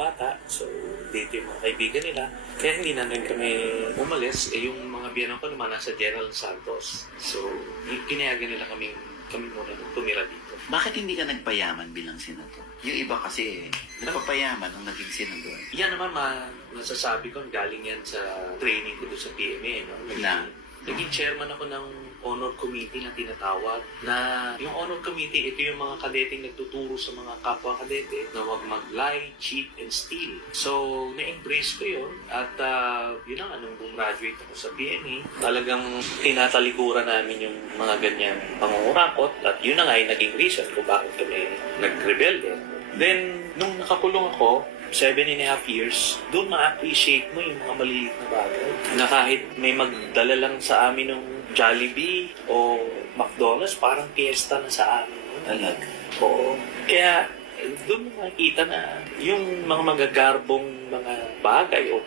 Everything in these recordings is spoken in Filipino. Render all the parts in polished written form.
bata. So, dito yung mga kaibigan nila. Kaya hindi na rin kami umalis. Yung mga biyanan ko naman nasa General Santos. So, pinayagan nila kami muna nung tumira dito. Bakit hindi ka nagpayaman bilang senador? Yung iba kasi, nagpapayaman ang naging senador. Yan naman masasabi ko, galing yan sa training ko doon sa PMA. No? Naging chairman ako ng honor committee na tinatawag. Na yung honor committee, ito yung mga kadeteng nagtuturo sa mga kapwa kadete na huwag mag-lie, cheat, and steal. So, na-embrace ko yun. At yun lang, nung graduate ako sa PMA, talagang tinatalikuran namin yung mga ganyan pangungurakot. At yun na nga yung naging reason kung bakit kami nag-rebelde. Then, nung nakakulong ako, 7.5 years, doon ma-appreciate mo yung mga maliliit na bagay. Na kahit may magdala lang sa amin ng Jollibee o McDonald's, parang piyesta na sa amin. Talaga? Oo. Kaya doon mo makikita na yung mga magagarbong mga bagay o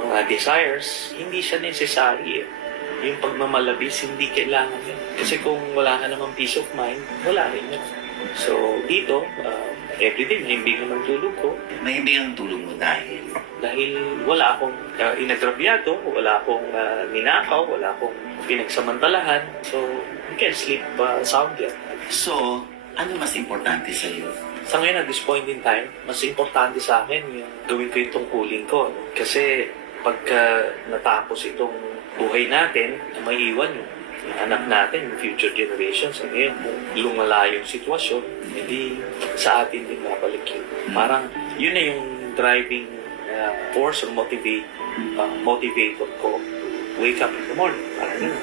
mga desires, hindi siya necessary. Yung pagmamalabis, hindi kailangan yun. Kasi kung wala ka namang peace of mind, wala rin yun. So, dito, everyday, mahimbing naman tulog ko. Mahimbing ang tulog mo dahil? Dahil wala akong inagrabyado, wala akong ninakaw, wala akong pinagsamantalahan. So, you can sleep soundly. So, ano mas importante sa iyo? Sa ngayon, at this point in time, mas importante sa akin yung gawin ko yung tungkulin ko. Kasi pagka natapos itong buhay natin, maiiwan yung anak natin, yung future generations. Ngayon, kung lumala yung sitwasyon, hindi sa atin din babalik yun. Parang yun na yung driving force or motivator ko to wake up in the morning. Parang yun.